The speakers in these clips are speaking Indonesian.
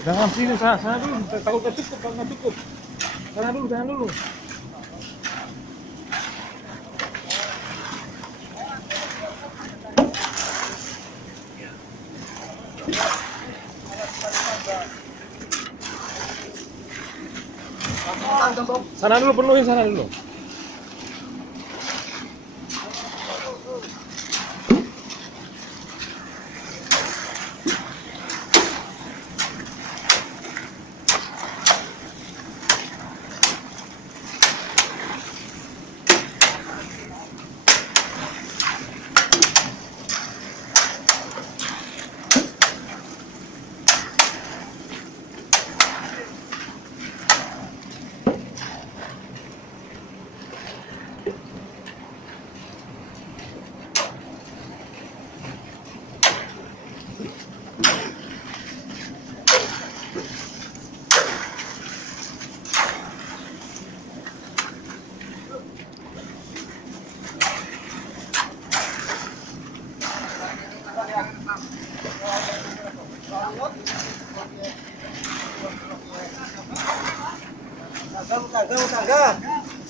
Jangan sini, sana dulu. Takut nggak cukup, kalau nggak cukup. Sana dulu, sana dulu. Sana dulu, penuhin sana dulu.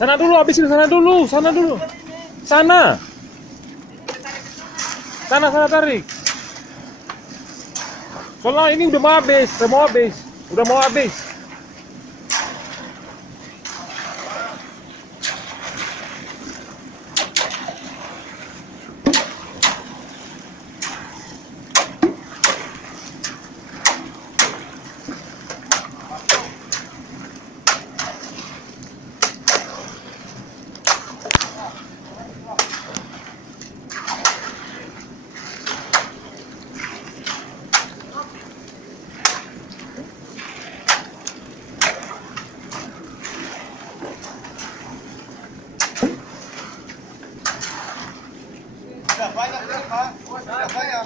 Sana dulu, habisin sana dulu, sana dulu. Sana. Sana tarik. Soalnya ini udah mau habis, udah mau habis. Sudah banyak kan, Pak? Sudah banyak.